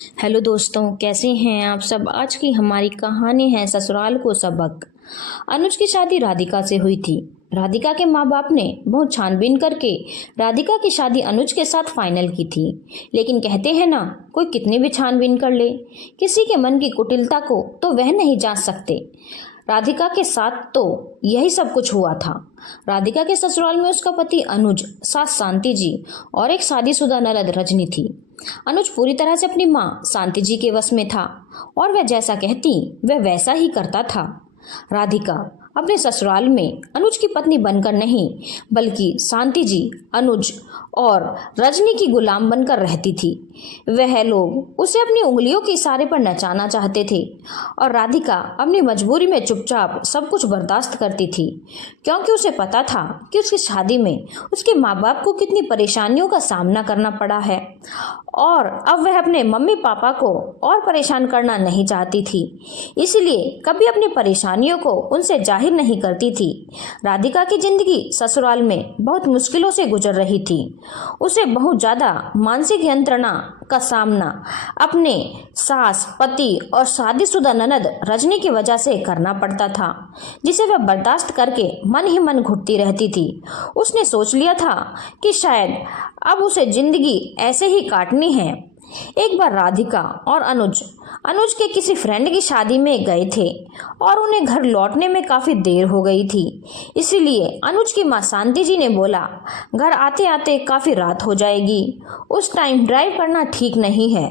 Hello दोस्तों, कैसे हैं आप सब। आज की हमारी कहानी है ससुराल को सबक। अनुज की शादी राधिका से हुई थी। राधिका के माँ बाप ने बहुत छानबीन करके राधिका की शादी अनुज के साथ फाइनल की थी। लेकिन कहते हैं ना, कोई कितनी भी छानबीन कर ले, किसी के मन की कुटिलता को तो वह नहीं जांच सकते। राधिका के साथ तो यही सब कुछ हुआ था। राधिका के ससुराल में उसका पति अनुज, सास शांति जी और एक शादीशुदा ननद रजनी थी। अनुज पूरी तरह से अपनी माँ शांति जी के वश में था और वह जैसा कहती वह वैसा ही करता था। राधिका अपने ससुराल में अनुज की पत्नी बनकर नहीं, बल्कि शांति जी, अनुज और रजनी की गुलाम बनकर रहती थी। वह लोग उसे अपनी उंगलियों के इशारे पर नचाना चाहते थे और राधिका अपनी मजबूरी में चुपचाप सब कुछ बर्दाश्त करती थी, क्योंकि उसे पता था कि उसकी शादी में उसके माँ बाप को कितनी परेशानियों का सामना करना पड़ा है और अब वह अपने मम्मी पापा को और परेशान करना नहीं चाहती थी। इसलिए कभी अपनी परेशानियों को उनसे जाहिर नहीं करती थी। राधिका की जिंदगी ससुराल में बहुत मुश्किलों से गुजर रही थी। उसे बहुत ज्यादा मानसिक यंत्रणा का सामना अपने सास, पति और शादीशुदा ननद रजनी की वजह से करना पड़ता था, जिसे वह बर्दाश्त करके मन ही मन घुटती रहती थी। उसने सोच लिया था कि शायद अब उसे जिंदगी ऐसे ही काटनी है। एक बार राधिका और अनुज के किसी फ्रेंड की शादी में गए थे और उन्हें घर लौटने में काफी देर हो गई थी। इसीलिए अनुज की मां शांति जी ने बोला, घर आते आते काफी रात हो जाएगी, उस टाइम ड्राइव करना ठीक नहीं है।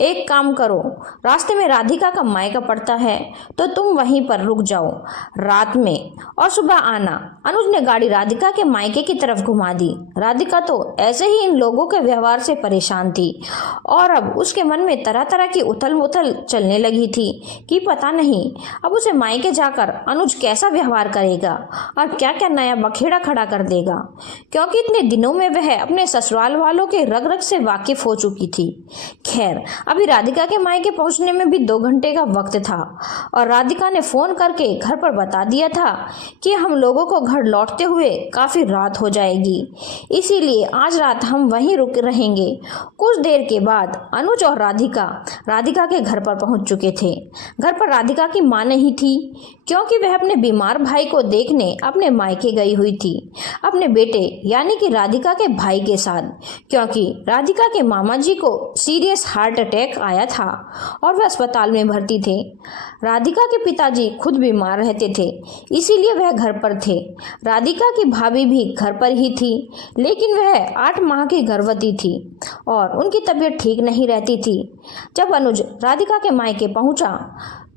एक काम करो, रास्ते में राधिका का मायका पड़ता है तो तुम वहीं पर रुक जाओ रात में और सुबह आना। अनुज ने गाड़ी राधिका के मायके की तरफ घुमा दी। राधिका तो ऐसे ही इन लोगों के व्यवहार से परेशान थी और अब उसके मन में तरह तरह की उथल पुथल चलने लगी थी कि पता नहीं अब उसे मायके जाकर अनुज कैसा व्यवहार करेगा और क्या क्या नया बखेड़ा खड़ा कर देगा, क्योंकि इतने दिनों में वह अपने ससुराल वालों के रग रग से वाकिफ हो चुकी थी। खैर, अभी राधिका के मायके पहुंचने में भी 2 घंटे का वक्त था और राधिका ने फोन करके घर पर बता दिया था कि हम लोगों को घर लौटते हुए काफी रात हो जाएगी, इसीलिए आज रात हम वहीं रुक रहेंगे। कुछ देर के बाद अनुज और राधिका के घर पर पहुंच चुके थे। घर पर राधिका की मां नहीं थी, क्योंकि वह अपने बीमार भाई को देखने अपने मायके गई हुई थी, अपने बेटे यानी कि राधिका के भाई के साथ, क्योंकि राधिका के मामा जी को सीरियस हार्ट अटैक आया था और वह अस्पताल में भर्ती थे। राधिका के पिताजी खुद बीमार रहते थे, इसीलिए वह घर पर थे। राधिका की भाभी भी घर पर ही थी, लेकिन वह 8 माह की गर्भवती थी और उनकी तबीयत ठीक नहीं रहती थी। जब अनुज राधिका के मायके पहुंचा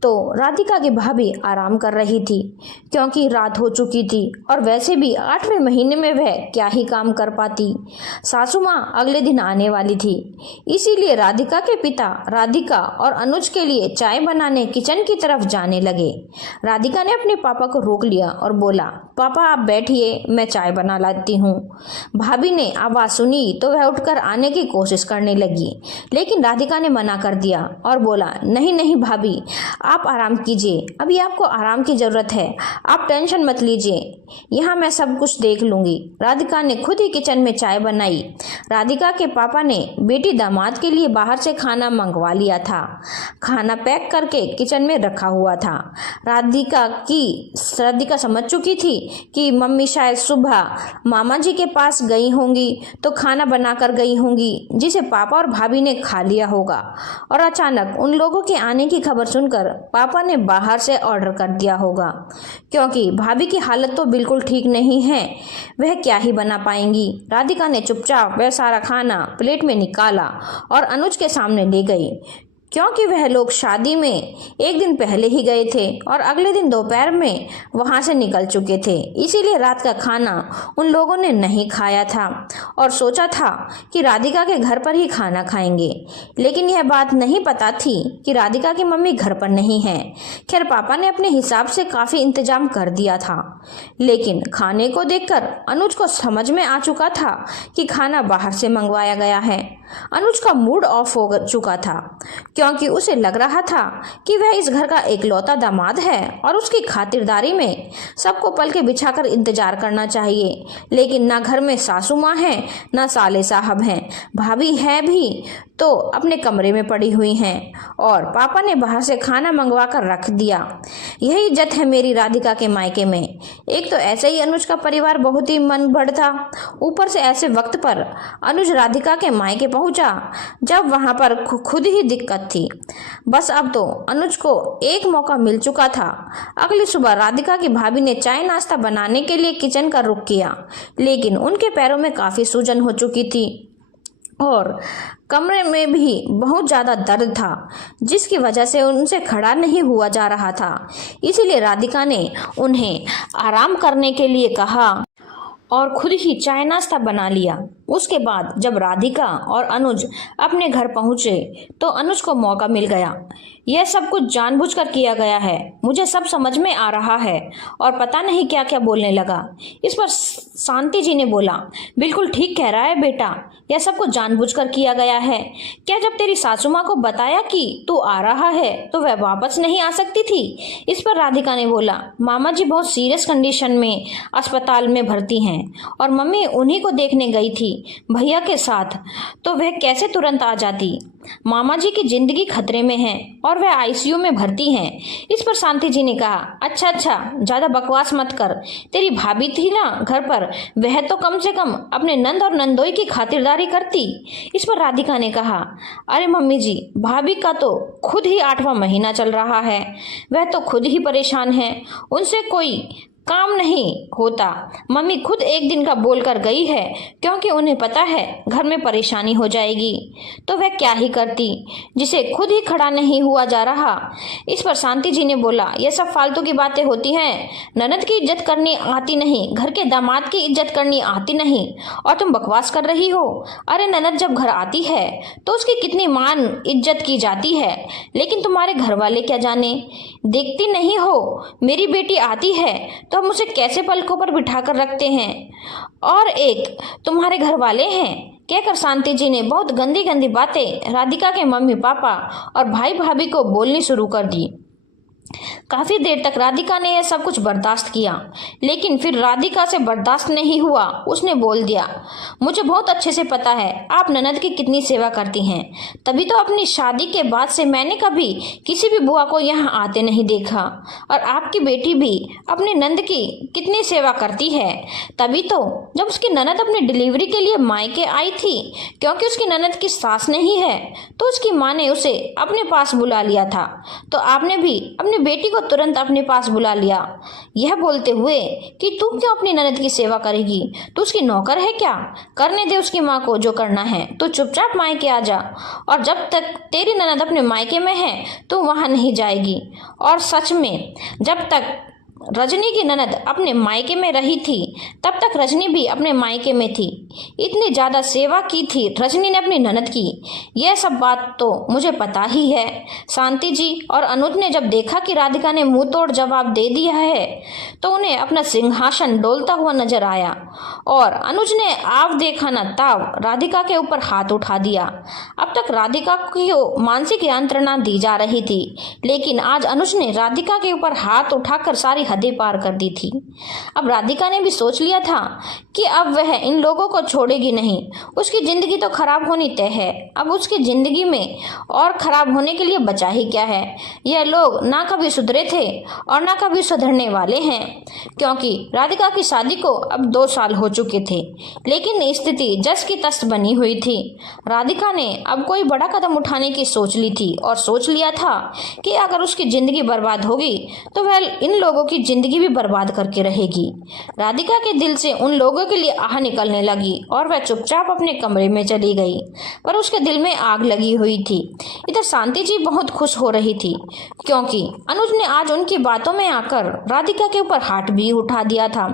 तो राधिका की भाभी आराम कर रही थी, क्योंकि रात हो चुकी थी और वैसे भी 8वें महीने में वह क्या ही काम कर पाती। सासू माँ अगले दिन आने वाली थी, इसीलिए राधिका के पिता राधिका और अनुज के लिए चाय बनाने किचन की तरफ जाने लगे। राधिका ने अपने पापा को रोक लिया और बोला, पापा आप बैठिए, मैं चाय बना लाती हूँ। भाभी ने आवाज सुनी तो वह उठकर आने की कोशिश करने लगी, लेकिन राधिका ने मना कर दिया और बोला, नहीं नहीं भाभी, आप आराम कीजिए, अभी आपको आराम की जरूरत है, आप टेंशन मत लीजिए, यहाँ मैं सब कुछ देख लूंगी। राधिका ने खुद ही किचन में चाय बनाई। राधिका के पापा ने बेटी दामाद के लिए बाहर से खाना मंगवा लिया था। खाना पैक करके किचन में रखा हुआ था। राधिका समझ चुकी थी कि मम्मी शायद सुबह मामा जी के पास गई होंगी तो खाना बनाकर गई होंगी, जिसे पापा और भाभी ने खा लिया होगा। और अचानक उन लोगों के आने की खबर सुनकर पापा ने बाहर से ऑर्डर कर दिया होगा, क्योंकि भाभी की हालत तो बिल्कुल ठीक नहीं है, वह क्या ही बना पाएंगी। राधिका ने चुपचाप वह सारा खाना प्लेट में निकाला और अनुज के सामने ले गई, क्योंकि वह लोग शादी में एक दिन पहले ही गए थे और अगले दिन दोपहर में वहां से निकल चुके थे, इसीलिए रात का खाना उन लोगों ने नहीं खाया था और सोचा था कि राधिका के घर पर ही खाना खाएंगे। लेकिन यह बात नहीं पता थी कि राधिका की मम्मी घर पर नहीं है। खैर, पापा ने अपने हिसाब से काफी इंतजाम कर दिया था, लेकिन खाने को देखकर अनुज को समझ में आ चुका था कि खाना बाहर से मंगवाया गया है। अनुज का मूड ऑफ हो चुका था, क्योंकि उसे लग रहा था कि वह इस घर का इकलौता दामाद है और उसकी खातिरदारी में सबको पल के बिछाकर इंतजार करना चाहिए। लेकिन ना घर में सासू माँ है, ना साले साहब हैं, भाभी है भी तो अपने कमरे में पड़ी हुई हैं और पापा ने बाहर से खाना मंगवा कर रख दिया। यही इज्जत है मेरी राधिका के मायके में। एक तो ऐसे ही अनुज का परिवार बहुत ही मन बढ़ था, ऊपर से ऐसे वक्त पर अनुज राधिका के मायके पहुंचा जब वहां पर खुद ही दिक्कत थी। बस अब तो अनुज को एक मौका मिल चुका था। अगली सुबह राधिका की भाभी ने चाय नाश्ता बनाने के लिए किचन का रुख किया, लेकिन उनके पैरों में काफी सूजन हो चुकी थी और कमरे में भी बहुत ज़्यादा दर्द था, जिसकी वजह से उनसे खड़ा नहीं हुआ जा रहा था। इसीलिए राधिका ने उन्हें आराम करने के लिए कहा और खुद ही चाय नाश्ता बना लिया। उसके बाद जब राधिका और अनुज अपने घर पहुंचे तो अनुज को मौका मिल गया। यह सब कुछ जानबूझकर किया गया है, मुझे सब समझ में आ रहा है, और पता नहीं क्या क्या बोलने लगा। इस पर शांति जी ने बोला, बिल्कुल ठीक कह रहा है बेटा, यह सब कुछ जानबूझकर किया गया है। क्या जब तेरी सासू माँ को बताया कि तू आ रहा है तो वह वापस नहीं आ सकती थी? इस पर राधिका ने बोला, मामा जी बहुत सीरियस कंडीशन में अस्पताल में भर्ती हैं और मम्मी उन्हीं को देखने गई थी भैया के साथ, तो वह कैसे तुरंत आ जाती? मामा जी की जिंदगी खतरे में है और वह आईसीयू में भर्ती हैं। इस पर शांति जी ने कहा, अच्छा ज्यादा बकवास मत कर, तेरी भाभी थी ना घर पर, वह तो कम से कम अपने नंद और नंदोई की खातिरदारी करती। इस पर राधिका ने कहा, अरे मम्मी जी, भाभी का तो खुद ही 8वां महीना चल रहा है, वह तो खुद ही परेशान है, उनसे कोई काम नहीं होता। मम्मी खुद एक दिन का बोलकर गई है, क्योंकि उन्हें पता है घर में परेशानी हो जाएगी, तो वह क्या ही करती जिसे खुद ही खड़ा नहीं हुआ जा रहा। इस पर शांति जी ने बोला, यह सब फालतू की बातें होती हैं, ननद की इज्जत करनी आती नहीं, घर के दामाद की इज्जत करनी आती नहीं, और तुम बकवास कर रही हो। अरे ननद जब घर आती है तो उसकी कितनी मान इज्जत की जाती है, लेकिन तुम्हारे घर वाले क्या जाने, देखती नहीं हो मेरी बेटी आती है तो हम उसे कैसे पलकों पर बिठा कर रखते हैं, और एक तुम्हारे घर वाले हैं। कहकर शांति जी ने बहुत गंदी गंदी बातें राधिका के मम्मी पापा और भाई भाभी को बोलनी शुरू कर दी। काफी देर तक राधिका ने यह सब कुछ बर्दाश्त किया, लेकिन फिर राधिका से बर्दाश्त नहीं हुआ। उसने बोल दिया, मुझे बहुत अच्छे से पता है आप ननद की कितनी सेवा करती हैं, तभी तो अपनी शादी के बाद से मैंने कभी किसी भी बुआ को यहाँ आते नहीं देखा, और आपकी बेटी भी अपने नंद की कितनी सेवा करती है, तभी तो जब उसकी ननद अपनी डिलीवरी के लिए मायके आई थी, क्योंकि उसकी ननद की सास नहीं है, तो उसकी माँ ने उसे अपने पास बुला लिया था, तो आपने भी अपनी बेटी को तुरंत अपने पास बुला लिया, यह बोलते हुए कि तू क्यों अपनी ननद की सेवा करेगी, तू उसकी नौकर है क्या? करने दे उसकी माँ को जो करना है, तो चुपचाप मायके आ जा, और जब तक तेरी ननद अपने मायके में है तो वहां नहीं जाएगी। और सच में जब तक रजनी की ननद अपने मायके में रही थी तब तक रजनी भी अपने मायके में थी। इतनी ज़्यादा सेवा की थी रजनी ने अपनी ननद की, यह सब बात तो मुझे पता ही है। शांति जी और अनुज ने जब देखा कि राधिका ने मुंह तोड़ जवाब दे दिया है तो उन्हें अपना सिंहासन डोलता हुआ नजर आया, और अनुज ने आव देखा न ताव राधिका के ऊपर हाथ उठा दिया। अब तक राधिका को मानसिक यंत्रणा दी जा रही थी, लेकिन आज अनुज ने राधिका के ऊपर हाथ उठाकर सारी हदें पार कर दी थी। अब राधिका ने भी सोच लिया था कि अब वह इन लोगों को छोड़ेगी नहीं, उसकी जिंदगी तो खराब होनी तय है। अब उसकी जिंदगी में और खराब होने के लिए बचा ही क्या है। यह लोग ना कभी सुधरे थे और ना कभी सुधरने वाले हैं, क्योंकि राधिका की शादी को अब 2 साल हो चुके थे, लेकिन स्थिति जस की तस बनी हुई थी। राधिका ने अब कोई बड़ा कदम उठाने की सोच ली थी और सोच लिया था कि अगर उसकी जिंदगी बर्बाद होगी तो वह इन लोगों की जिंदगी भी बर्बाद करके रहेगी। राधिका के दिल से उन लोगों के लिए आह निकलने लगी और वह चुपचाप अपने कमरे में चली गई, पर उसके दिल में आग लगी हुई थी। इधर शांति जी बहुत खुश हो रही थी, क्योंकि अनुज ने आज उनकी बातों में आकर राधिका के ऊपर हाथ भी उठा दिया था,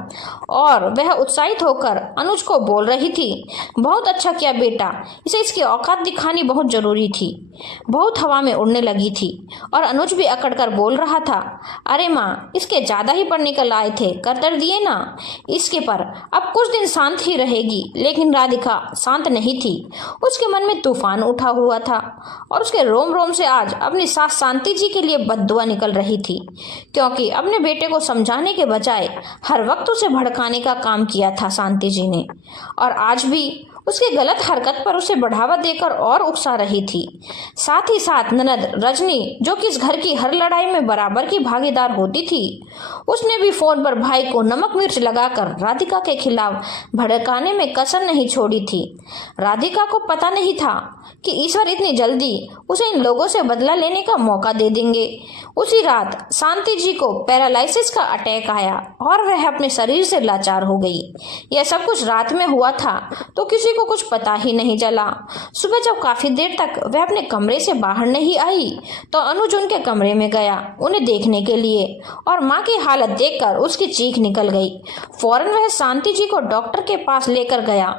और वह उत्साहित होकर अनुज को बोल रही थी, बहुत अच्छा किया बेटा, इसे इसकी औकात दिखानी बहुत जरूरी थी। बहुत हवा में उड़ने लगी थी और अनुज भी अकड़ कर बोल रहा था, अरे माँ, इसके ज़्यादा ही पढ़ निकल आए थे, कर दिए ना। इसके पर अब कुछ दिन शांत ही रहेगी, लेकिन राधिका शांत नहीं थी। उसके मन में तूफान उठा हुआ था और उसके रोम रोम से आज अपनी सास शांति जी के लिए बद्दुआ निकल रही थी, क्योंकि अपने बेटे को समझाने के बजाय हर वक्त उसे भड़काने का काम किया था शांति जी ने, और आज भी उसकी गलत हरकत पर उसे बढ़ावा देकर और उकसा रही थी। साथ ही साथ ननद रजनी, जो कि इस घर की हर लड़ाई में बराबर की भागीदार होती थी, उसने भी फोन पर भाई को नमक मिर्च लगाकर राधिका के खिलाफ भड़काने में कसर नहीं छोड़ी थी। राधिका को पता नहीं था कि ईश्वर इतनी जल्दी उसे इन लोगों से बदला लेने का मौका दे देंगे। उसी रात शांति जी को पैरालिसिस का अटैक आया और वह अपने शरीर से लाचार हो गई। यह सब कुछ रात में हुआ था तो किसी को कुछ पता ही नहीं चला। सुबह जब काफी देर तक वह अपने कमरे से बाहर नहीं आई तो अनुज उनके कमरे में गया उन्हें देखने के लिए, और माँ की हालत देखकर उसकी चीख निकल गई। फौरन वह शांति जी को डॉक्टर के पास लेकर गया,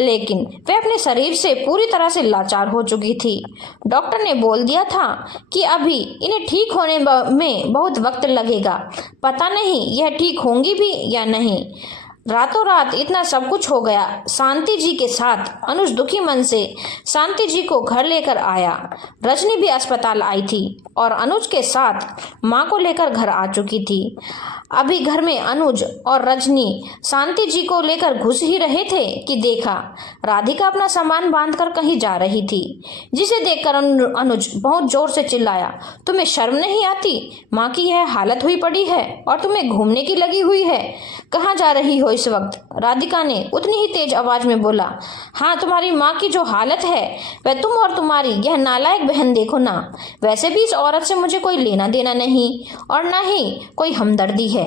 लेकिन वह अपने शरीर से पूरी तरह से लाचार हो चुकी थी। डॉक्टर ने बोल दिया था कि अभी इन्हें ठीक होने में बहुत वक्त लगेगा, पता नहीं यह ठीक होंगी भी या नहीं। रातों रात इतना सब कुछ हो गया शांति जी के साथ। अनुज दुखी मन से शांति जी को घर लेकर आया। रजनी भी अस्पताल आई थी और अनुज के साथ माँ को लेकर घर आ चुकी थी। अभी घर में अनुज और रजनी शांति जी को लेकर घुस ही रहे थे कि देखा राधिका अपना सामान बांधकर कहीं जा रही थी, जिसे देखकर अनुज बहुत जोर से चिल्लाया, तुम्हें शर्म नहीं आती? माँ की यह हालत हुई पड़ी है और तुम्हें घूमने की लगी हुई है, कहाँ जा रही हो इस वक्त? राधिका ने उतनी ही तेज आवाज में बोला, हाँ तुम्हारी माँ की जो हालत है वह तुम और तुम्हारी यह नालायक बहन देखो ना। वैसे भी इस औरत से मुझे कोई लेना देना नहीं और न ही कोई हमदर्दी है।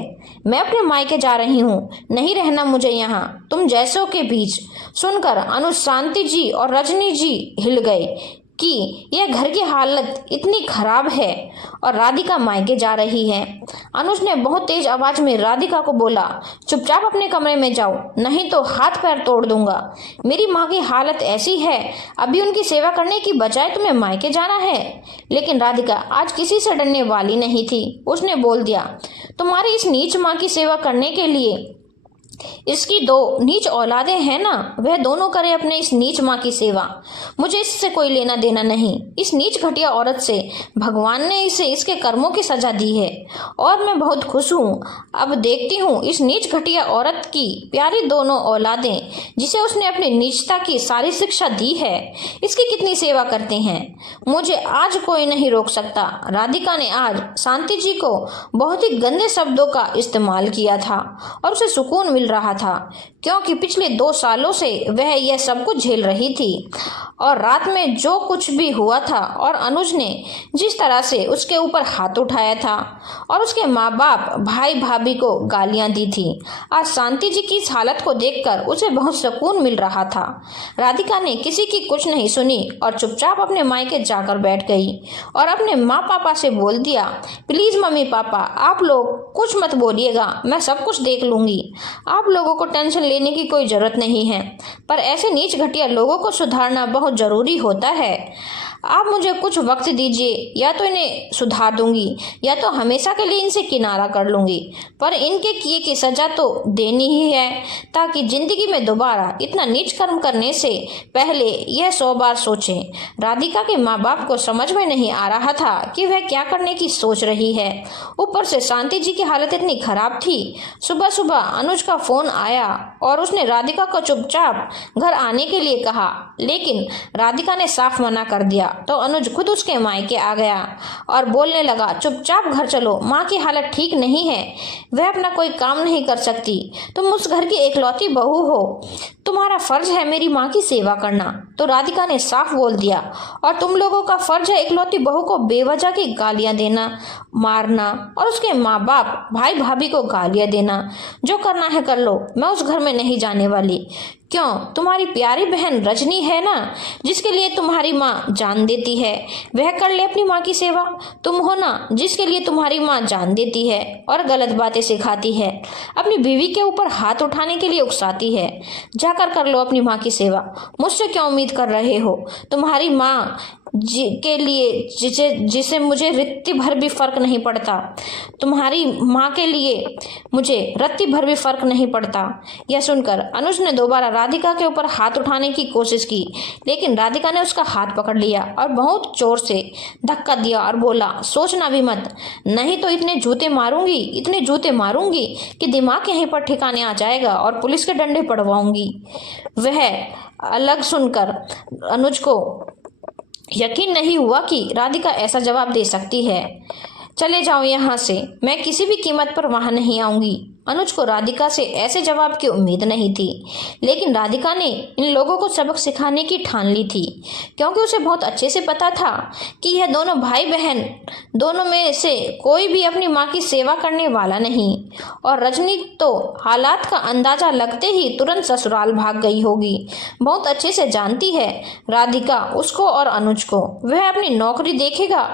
मैं अपने मायके जा रही हूँ, नहीं रहना मुझे यहाँ तुम जैसों के बीच। सुनकर अनुज, शांति जी और रजनी जी हिल गए कि यह घर की हालत इतनी खराब है और राधिका मायके जा रही है। अनुज ने बहुत तेज आवाज में राधिका को बोला, चुपचाप अपने कमरे में जाओ, नहीं तो हाथ पैर तोड़ दूंगा। मेरी माँ की हालत ऐसी है, अभी उनकी सेवा करने की बजाय तुम्हें मायके जाना है। लेकिन राधिका आज किसी से डरने वाली नहीं थी। उसने बोल दिया, तुम्हारी इस नीच माँ की सेवा करने के लिए इसकी दो नीच औलादें हैं ना, वह दोनों करे अपने इस नीच माँ की सेवा। मुझे इससे कोई लेना देना नहीं। इस नीच घटिया औरत से भगवान ने इसे इसके कर्मों की सजा दी है और मैं बहुत खुश हूँ। अब देखती हूँ इस नीच घटिया औरत की प्यारी दोनों औलादें, जिसे उसने अपनी नीचता की सारी शिक्षा दी है, इसकी कितनी सेवा करते हैं। मुझे आज कोई नहीं रोक सकता। राधिका ने आज शांति जी को बहुत ही गंदे शब्दों का इस्तेमाल किया था और उसे सुकून मिल रहा था, क्योंकि पिछले 2 सालों से वह यह सब कुछ झेल रही थी। और रात में जो कुछ भी हुआ था और अनुज ने जिस तरह से उसके ऊपर हाथ उठाया था और उसके माँ बाप भाई भाभी को गालियां दी थी, आज शांति जी की इस हालत को देखकर उसे बहुत सुकून मिल रहा था। राधिका ने किसी की कुछ नहीं सुनी और चुपचाप अपने मायके जाकर बैठ गई और अपने माँ पापा से बोल दिया, प्लीज मम्मी पापा आप लोग कुछ मत बोलिएगा, मैं सब कुछ देख लूंगी। आप लोगों को टेंशन लेने की कोई जरूरत नहीं है, पर ऐसे नीच घटिया लोगों को सुधारना बहुत जरूरी होता है। आप मुझे कुछ वक्त दीजिए, या तो इन्हें सुधार दूंगी या तो हमेशा के लिए इनसे किनारा कर लूंगी, पर इनके किए की सजा तो देनी ही है, ताकि जिंदगी में दोबारा इतना नीच कर्म करने से पहले यह 100 बार सोचें। राधिका के माँ बाप को समझ में नहीं आ रहा था कि वह क्या करने की सोच रही है। ऊपर से शांति जी की हालत इतनी खराब थी। सुबह सुबह अनुज का फोन आया और उसने राधिका को चुपचाप घर आने के लिए कहा, लेकिन राधिका ने साफ मना कर दिया। तो अनुज खुद उसके मायके आ गया और बोलने लगा, चुपचाप घर चलो, माँ की हालत ठीक नहीं है, वह अपना कोई काम नहीं कर सकती, तुम उस घर की एकलौती बहू हो, तुम्हारा फर्ज है मेरी माँ की सेवा करना। तो राधिका ने साफ बोल दिया, और तुम लोगों का फर्ज है एकलौती बहू को बेवजह की गालियां देना, मारना और उसके माँ बाप भाई भाभी को गालियां देना। जो करना है कर लो, मैं उस घर में नहीं जाने वाली। क्यों, तुम्हारी प्यारी बहन रजनी है ना, जिसके लिए तुम्हारी माँ जान देती है, वह कर ले अपनी माँ की सेवा। तुम हो ना जिसके लिए तुम्हारी माँ जान देती है और गलत बातें सिखाती है, अपनी बीवी के ऊपर हाथ उठाने के लिए उकसाती है। जाकर कर लो अपनी माँ की सेवा, मुझसे क्यों उम्मीद कर रहे हो? तुम्हारी माँ के लिए जिसे मुझे रत्ती भर भी फर्क नहीं पड़ता। तुम्हारी माँ के लिए मुझे रत्ती भर भी फर्क नहीं पड़ता। यह सुनकर अनुज ने दोबारा राधिका के ऊपर हाथ उठाने की कोशिश की, लेकिन राधिका ने उसका हाथ पकड़ लिया और बहुत जोर से धक्का दिया और बोला, सोचना भी मत, नहीं तो इतने जूते मारूंगी कि दिमाग यहीं पर ठिकाने आ जाएगा और पुलिस के डंडे पड़वाऊंगी। वह अलग सुनकर अनुज को यकीन नहीं हुआ कि राधिका ऐसा जवाब दे सकती है। चले जाओ यहाँ से, मैं किसी भी कीमत पर वहां नहीं आऊंगी। अनुज को राधिका से ऐसे जवाब की उम्मीद नहीं थी, लेकिन राधिका ने इन लोगों को सबक सिखाने की ठान ली थी, क्योंकि उसे बहुत अच्छे से पता था कि यह दोनों भाई बहन दोनों में से कोई भी अपनी माँ की सेवा करने वाला नहीं। और रजनी तो हालात का अंदाजा लगते ही तुरंत ससुराल भाग गई होगी। बहुत अच्छे से जानती है राधिका उसको और अनुज को। वह अपनी नौकरी देखेगा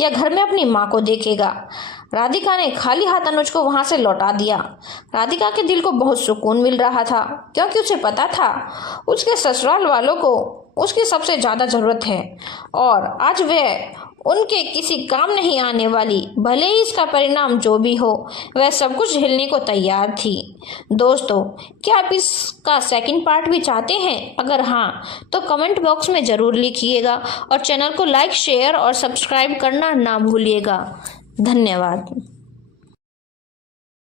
या घर में अपनी माँ को देखेगा। राधिका ने खाली हाथ अनुज को वहां से लौटा दिया। राधिका के दिल को बहुत सुकून मिल रहा था, क्योंकि उसे पता था उसके ससुराल वालों को उसकी सबसे ज्यादा जरूरत है और आज वह उनके किसी काम नहीं आने वाली। भले ही इसका परिणाम जो भी हो, वह सब कुछ झेलने को तैयार थी। दोस्तों, क्या आप इसका सेकंड पार्ट भी चाहते हैं? अगर हाँ, तो कमेंट बॉक्स में ज़रूर लिखिएगा और चैनल को लाइक, शेयर और सब्सक्राइब करना ना भूलिएगा। धन्यवाद।